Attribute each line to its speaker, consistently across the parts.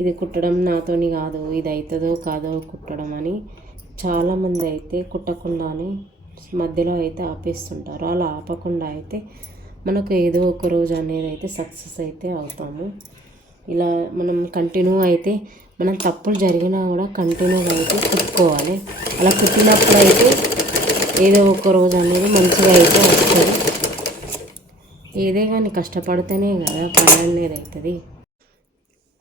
Speaker 1: ఇది కుట్టడం నాతోని కాదు ఇది అవుతుందో కాదో కుట్టడం అని చాలామంది అయితే కుట్టకుండానే మధ్యలో అయితే ఆపేస్తుంటారు. అలా ఆపకుండా అయితే మనకు ఏదో ఒక రోజు అనేది అయితే సక్సెస్ అయితే అవుతాము. ఇలా మనం కంటిన్యూ అయితే మనం తప్పులు జరిగినా కూడా కంటిన్యూగా అయితే కుట్టుకోవాలి. అలా కుట్టినప్పుడు అయితే ఏదో ఒక రోజు అనేది మంచిగా అయితే వస్తుంది. ఏదే కానీ కష్టపడితేనే కదా పని అనేది అవుతుంది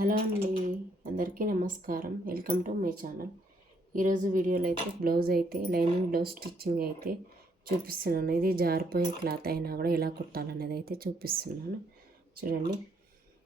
Speaker 1: హలో అండి అందరికీ నమస్కారం. Welcome to my channel. ఈరోజు వీడియోలో అయితే బ్లౌజ్ అయితే లైనింగ్ బ్లౌజ్ స్టిచ్చింగ్ అయితే చూపిస్తున్నాను. ఇది జారిపోయే క్లాత్ అయినా కూడా ఎలా కుట్టాలనేది అయితే చూపిస్తున్నాను. చూడండి.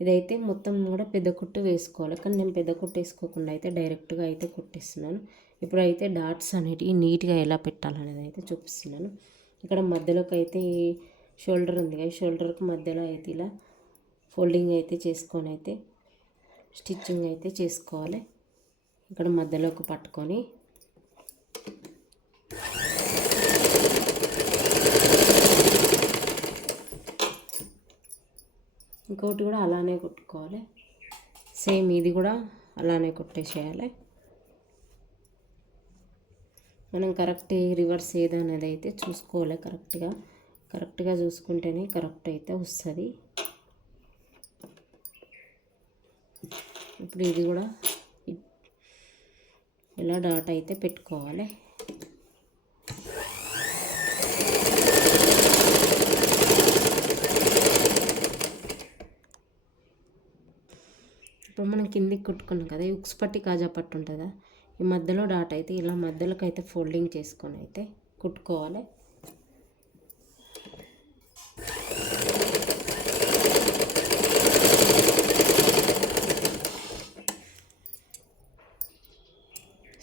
Speaker 1: ఇదైతే మొత్తం కూడా పెద్ద కుట్టు వేసుకోవాలి. కానీ నేను పెద్ద కుట్టు వేసుకోకుండా అయితే డైరెక్ట్గా అయితే కుట్టిస్తున్నాను. ఇప్పుడు అయితే డాట్స్ అనేటివి నీట్గా ఎలా పెట్టాలనేది అయితే చూపిస్తున్నాను. ఇక్కడ మధ్యలోకి అయితే ఈ షోల్డర్ ఉంది కదా షోల్డర్కి మధ్యలో అయితే ఇలా ఫోల్డింగ్ అయితే చేసుకొని అయితే స్టిచ్చింగ్ అయితే చేసుకోవాలి. ఇక్కడ మధ్యలోకి పట్టుకొని. ఇంకోటి కూడా అలానే కుట్టుకోవాలి. సేమ్ ఇది కూడా అలానే కుట్టేసేయాలి. మనం కరెక్ట్ రివర్స్ ఏదనేది అయితే చూసుకోవాలి కరెక్ట్గా. కరెక్ట్గా చూసుకుంటేనే కరెక్ట్ అయితే వస్తుంది. ఇప్పుడు ఇది కూడా ఇలా డాట్ అయితే పెట్టుకోవాలి. ఇప్పుడు మనం కిందికి కుట్టుకున్నాం కదా ఈ ఉక్స్ పట్టి కాజా పట్టు ఉంటుందా? ఈ మధ్యలో డాట్ అయితే ఇలా మధ్యలోకి అయితే ఫోల్డింగ్ చేసుకొని అయితే కుట్టుకోవాలి.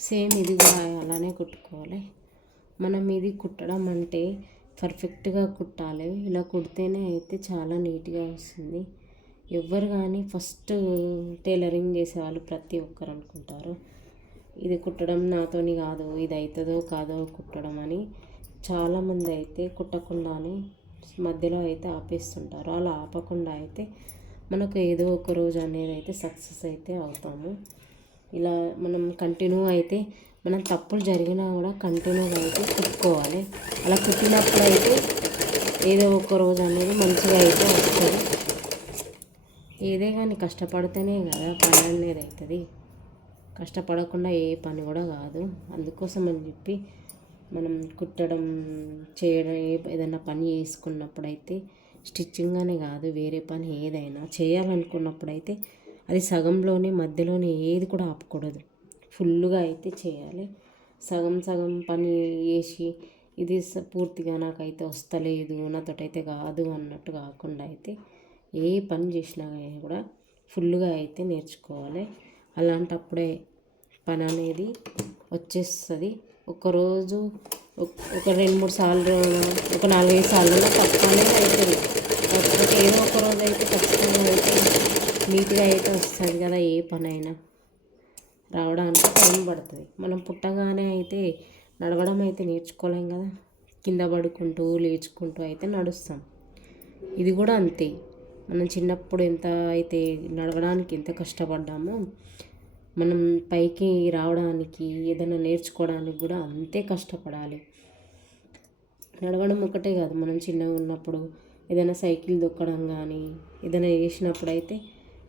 Speaker 1: సేమ్ ఇది కూడా అలానే కుట్టుకోవాలి. మనం ఇది కుట్టడం అంటే పర్ఫెక్ట్గా కుట్టాలి. ఇలా కుడితేనే అయితే చాలా నీట్గా వస్తుంది. ఎవ్వరు కానీ ఫస్ట్ టైలరింగ్ చేసేవాళ్ళు ప్రతి ఒక్కరు అనుకుంటారు. ఇది కుట్టడం నాతోని కాదు ఇది అవుతుందో కాదో కుట్టడం అని చాలామంది అయితే కుట్టకుండానే మధ్యలో అయితే ఆపేస్తుంటారు. అలా ఆపకుండా అయితే మనకు ఏదో ఒక రోజు అనేది అయితే సక్సెస్ అయితే అవుతాము. ఇలా మనం కంటిన్యూ అయితే మనం తప్పులు జరిగినా కూడా కంటిన్యూగా అయితే కుట్టుకోవాలి అలా కుట్టినప్పుడు అయితే ఏదో ఒక రోజు అనేది మంచిగా అయితే వస్తుంది. ఏదే కానీ కష్టపడితేనే కదా పని అనేది అవుతుంది కష్టపడకుండా ఏ పని కూడా కాదు. అందుకోసం అని చెప్పి మనం కుట్టడం చేయడం ఏదైనా పని చేసుకున్నప్పుడు అయితే స్టిచ్చింగ్ అనే కాదు వేరే పని ఏదైనా చేయాలనుకున్నప్పుడు అయితే అది సగంలోనే మధ్యలోనే ఏది కూడా ఆపకూడదు. ఫుల్గా అయితే చేయాలి. సగం సగం పని చేసి ఇది పూర్తిగా నాకైతే వస్తలేదు నాతోటైతే కాదు అన్నట్టు కాకుండా అయితే ఏ పని చేసినా కూడా ఫుల్గా అయితే నేర్చుకోవాలి. అలాంటప్పుడే పని అనేది వచ్చేస్తుంది. ఒకరోజు ఒక రెండు మూడు సార్లు ఒక నాలుగైదు సార్లు తక్కువనే అవుతుంది కాకపోతే ఏదో ఒక రోజు అయితే ఖచ్చితంగా అయితే నీట్గా అయితే వస్తుంది కదా ఏ పని అయినా రావడానికి టైం పడుతుంది. మనం పుట్టగానే అయితే నడవడం అయితే నేర్చుకోలేం కదా. కింద పడుకుంటూ లేచుకుంటూ అయితే నడుస్తాం. ఇది కూడా అంతే. మనం చిన్నప్పుడు ఎంత అయితే నడవడానికి ఎంత కష్టపడ్డామో మనం పైకి రావడానికి ఏదైనా నేర్చుకోవడానికి కూడా అంతే కష్టపడాలి. నడవడం ఒకటే కాదు. మనం చిన్నగా ఉన్నప్పుడు ఏదైనా సైకిల్ దొక్కడం కానీ ఏదైనా చేసినప్పుడు అయితే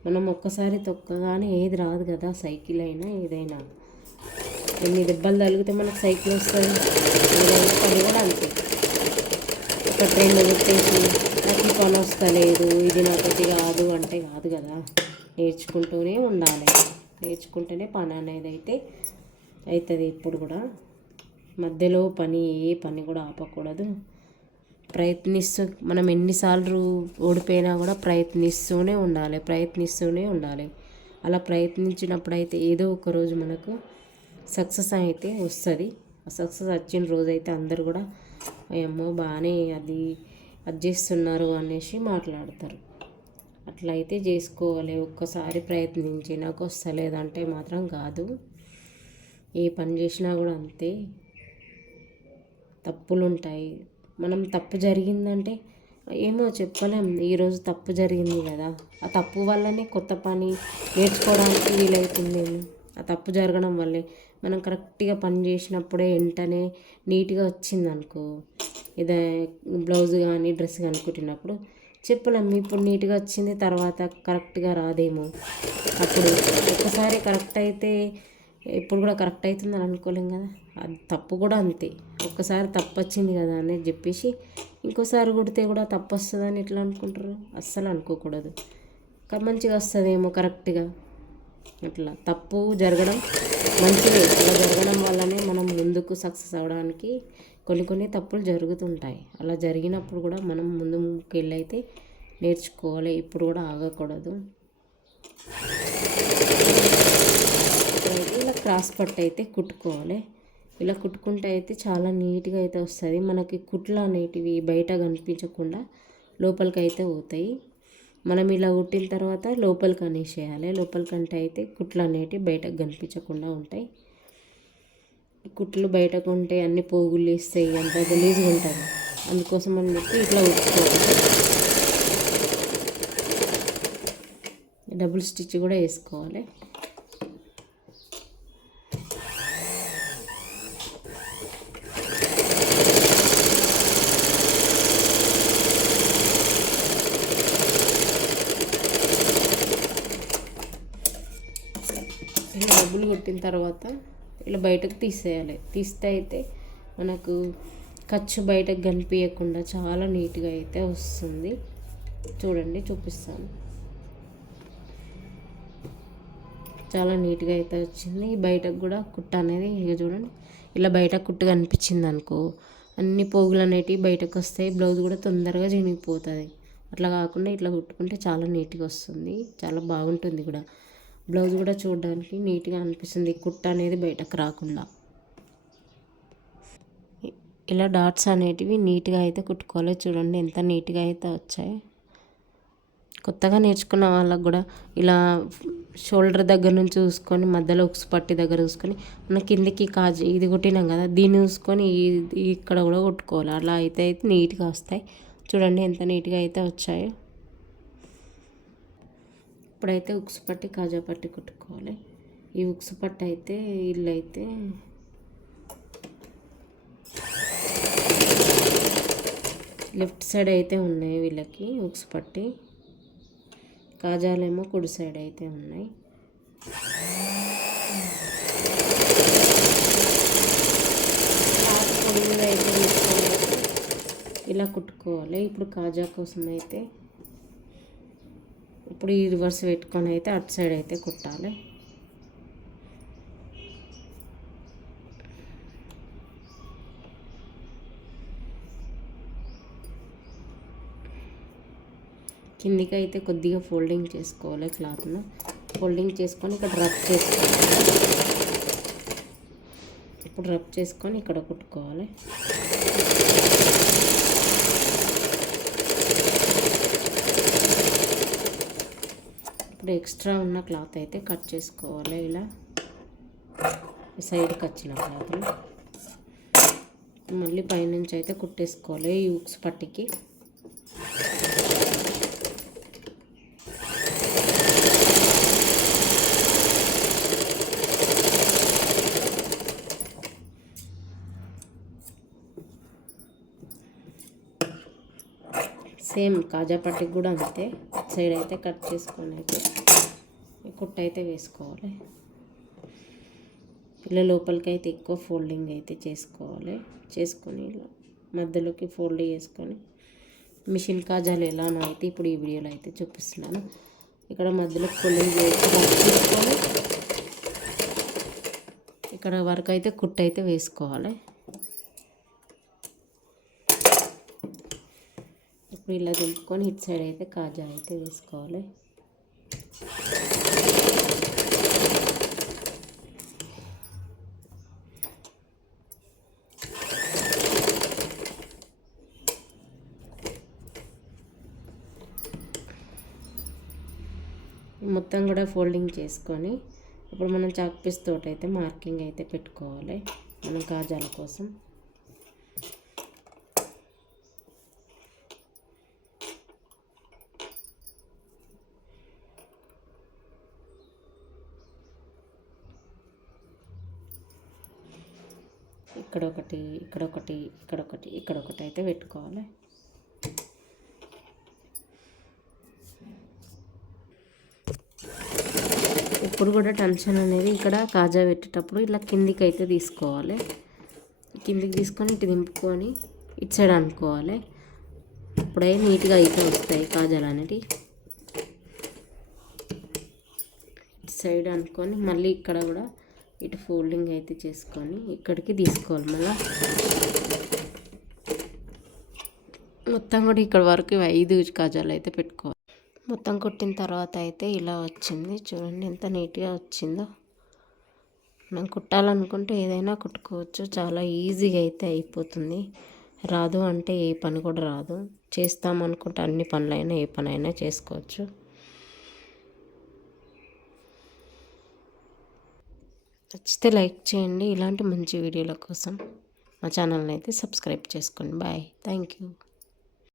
Speaker 1: మనం ఒక్కసారి తొక్కగానే ఏది రాదు కదా సైకిల్ అయినా ఏదైనా. ఎన్ని దెబ్బలు తగిలితే మనకు సైకిల్ వస్తుంది? ఏదైనా పని కూడా అంతే. ఒక ట్రైన్ పెట్టేసి నాకు ఈ పని వస్తలేదు ఇది నాకు కాదు అంటే కాదు కదా. నేర్చుకుంటూనే ఉండాలి. నేర్చుకుంటేనే పని అనేది అయితే అవుతుంది ఇప్పుడు కూడా మధ్యలో పని ఏ పని కూడా ఆపకూడదు. ప్రయత్నిస్తూ మనం ఎన్నిసార్లు ఓడిపోయినా కూడా ప్రయత్నిస్తూనే ఉండాలి ప్రయత్నిస్తూనే ఉండాలి. అలా ప్రయత్నించినప్పుడు అయితే ఏదో ఒక రోజు మనకు సక్సెస్ అయితే వస్తుంది. ఆ సక్సెస్ వచ్చిన రోజు అయితే అందరు కూడా అమ్మో బాగానే అది అది చేస్తున్నారు అనేసి మాట్లాడతారు. అట్లా అయితే చేసుకోవాలి. ఒక్కసారి ప్రయత్నించి నాకు వస్తలేదంటే మాత్రం కాదు. ఏ పని చేసినా కూడా అంతే. తప్పులు ఉంటాయి మనం తప్పు జరిగిందంటే ఏమో చెప్పలేం. ఈరోజు తప్పు జరిగింది కదా. ఆ తప్పు వల్లనే కొత్త పని నేర్చుకోవడానికి వీలవుతుందేమో ఆ తప్పు జరగడం వల్లే మనం కరెక్ట్గా పని చేసినప్పుడే వెంటనే నీట్గా వచ్చింది అనుకో ఇదే బ్లౌజ్ కానీ డ్రెస్ కానీ కుట్టినప్పుడు చెప్పలేం. ఇప్పుడు నీట్గా వచ్చింది తర్వాత కరెక్ట్గా రాదేమో. అప్పుడు ఒక్కసారి కరెక్ట్ అయితే ఇప్పుడు కూడా కరెక్ట్ అవుతుందని అనుకోలేం కదా. అది తప్పు కూడా అంతే. ఒక్కసారి తప్పొచ్చింది కదా అనేది చెప్పేసి ఇంకోసారి కుడితే కూడా తప్పు వస్తుందని ఎట్లా అనుకుంటారు? అస్సలు అనుకోకూడదు. ఇంకా మంచిగా వస్తుందేమో కరెక్ట్గా. అట్లా. తప్పు జరగడం మంచిదే. అలా జరగడం వల్లనే మనం ముందుకు సక్సెస్ అవ్వడానికి కొన్ని కొన్ని తప్పులు జరుగుతుంటాయి. అలా జరిగినప్పుడు కూడా మనం ముందు వెళ్ళి నేర్చుకోవాలి. ఇప్పుడు కూడా ఆగకూడదు. ఇలా క్రాస్ పట్టు అయితే కుట్టుకోవాలి. ఇలా కుట్టుకుంటే అయితే చాలా నీట్గా అయితే వస్తుంది. మనకి కుట్లు అనేటివి బయట కనిపించకుండా లోపలికి అయితే పోతాయి. మనం ఇలా కుట్టిన తర్వాత లోపలికి అనేసేయాలి. లోపలికంటే అయితే కుట్లు అనేటివి బయటకు కనిపించకుండా ఉంటాయి. కుట్లు బయటకు ఉంటే అన్ని పోగులు వేస్తాయి అంత గలీజ్గా ఉంటుంది అందుకోసం అని చెప్పి ఇట్లా కుట్టుకోవాలి. డబుల్ స్టిచ్ కూడా వేసుకోవాలి ఇలా డబ్బులు కొట్టిన తర్వాత ఇలా బయటకు తీసేయాలి. తీస్తే అయితే మనకు ఖర్చు బయటకు కనిపించకుండా చాలా నీట్గా అయితే వస్తుంది. చూడండి చూపిస్తాను. చాలా నీట్గా అయితే వచ్చింది. బయటకు కూడా కుట్ట అనేది ఇక చూడండి. ఇలా బయట కుట్టు కనిపించింది అనుకో అన్ని పోగులు అనేటివి బయటకు వస్తాయి. బ్లౌజ్ కూడా తొందరగా చినిగిపోతుంది. అట్లా కాకుండా ఇట్లా కుట్టుకుంటే చాలా నీట్గా వస్తుంది. చాలా బాగుంటుంది కూడా. బ్లౌజ్ కూడా చూడడానికి నీట్గా అనిపిస్తుంది. కుట్ట అనేది బయటకు రాకుండా. ఇలా డాట్స్ అనేటివి నీట్గా అయితే కుట్టుకోవాలి. చూడండి ఎంత నీట్గా అయితే వచ్చాయి. కొత్తగా నేర్చుకున్న వాళ్ళకు కూడా ఇలా షోల్డర్ దగ్గర నుంచి చూసుకొని మధ్యలో ఉక్స్ పట్టి దగ్గర చూసుకొని మన కిందకి కాజు ఇది కుట్టినాం కదా దీన్ని చూసుకొని ఇక్కడ కూడా కుట్టుకోవాలి. అలా అయితే అయితే నీట్గా వస్తాయి. చూడండి ఎంత నీట్గా అయితే వచ్చాయో. ఇప్పుడైతే ఉక్సు పట్టి కాజా పట్టి కుట్టుకోవాలి. ఈ ఉక్సు పట్టు అయితే ఇల్లు అయితే లెఫ్ట్ సైడ్ అయితే ఉన్నాయి వీళ్ళకి ఉక్సు పట్టి. కాజాలేమో కుడి సైడ్ అయితే ఉన్నాయి. అయితే ఇలా కుట్టుకోవాలి. ఇప్పుడు కాజా కోసం అయితే ఇప్పుడు ఈ రివర్స్ పెట్టుకొని అయితే అటు సైడ్ అయితే కుట్టాలి. కిందికి అయితే కొద్దిగా ఫోల్డింగ్ చేసుకోవాలి క్లాత్ను. ఫోల్డింగ్ చేసుకొని ఇక్కడ రబ్ చేసుకోవాలి. ఇప్పుడు రబ్ చేసుకొని ఇక్కడ కుట్టుకోవాలి ఇప్పుడు ఎక్స్ట్రా ఉన్న క్లాత్ అయితే కట్ చేసుకోవాలి ఇలా. సైడ్కి వచ్చిన క్లాత్ని మళ్ళీ పైనుంచి అయితే కుట్టేసుకోవాలి ఈ ఉక్స్ పట్టికి. సేమ్ కాజా పట్టికి కూడా అంతే. సైడ్ అయితే కట్ చేసుకొని అయితే కుట్ట అయితే వేసుకోవాలి. ఇలా లోపలికి అయితే ఎక్కువ ఫోల్డింగ్ అయితే చేసుకోవాలి. చేసుకొని ఇలా మధ్యలోకి ఫోల్డ్ చేసుకొని మిషన్ కాజాలు ఎలానో అయితే ఇప్పుడు ఈ వీడియోలో అయితే చూపిస్తున్నాను. ఇక్కడ మధ్యలో ఫోల్డింగ్ చేసుకొని ఇక్కడ వరకు అయితే కుట్ట అయితే వేసుకోవాలి. ఇప్పుడు ఇలా దింపుకొని ఇటు సైడ్ అయితే కాజా అయితే వేసుకోవాలి. మొత్తం కూడా ఫోల్డింగ్ చేసుకొని ఇప్పుడు మనం చాక్ పీస్ తోటి అయితే మార్కింగ్ అయితే పెట్టుకోవాలి. మనం కాజాల కోసం. ఇక్కడ ఒకటి ఇక్కడ ఒకటి ఇక్కడ ఒకటి ఇక్కడ ఒకటి అయితే పెట్టుకోవాలి. అప్పుడు కూడా టెన్షన్ అనేది ఇక్కడ కాజా పెట్టేటప్పుడు ఇలా కిందికి అయితే తీసుకోవాలి. కిందికి తీసుకొని ఇటు దింపుకొని ఇటు సైడ్ అనుకోవాలి. అప్పుడే నీట్గా అయితే వస్తాయి కాజాలు అనేటివి. ఇటు సైడ్ అనుకొని మళ్ళీ ఇక్కడ కూడా ఇటు ఫోల్డింగ్ అయితే చేసుకొని ఇక్కడికి తీసుకోవాలి మళ్ళీ. మొత్తం కూడా ఇక్కడ వరకు ఐదు కాజాలు అయితే పెట్టుకోవాలి. మొత్తం కుట్టిన తర్వాత అయితే ఇలా వచ్చింది. చూడండి ఎంత నీట్గా వచ్చిందో. మనం కుట్టాలనుకుంటే ఏదైనా కుట్టుకోవచ్చు. చాలా ఈజీగా అయితే అయిపోతుంది. రాదు అంటే ఏ పని కూడా రాదు. చేస్తామనుకుంటే అన్ని పనులైనా ఏ పనైనా చేసుకోవచ్చు. నచ్చితే లైక్ చేయండి. ఇలాంటి మంచి వీడియోల కోసం మా ఛానల్ని అయితే సబ్స్క్రైబ్ చేసుకోండి. బాయ్. Thank you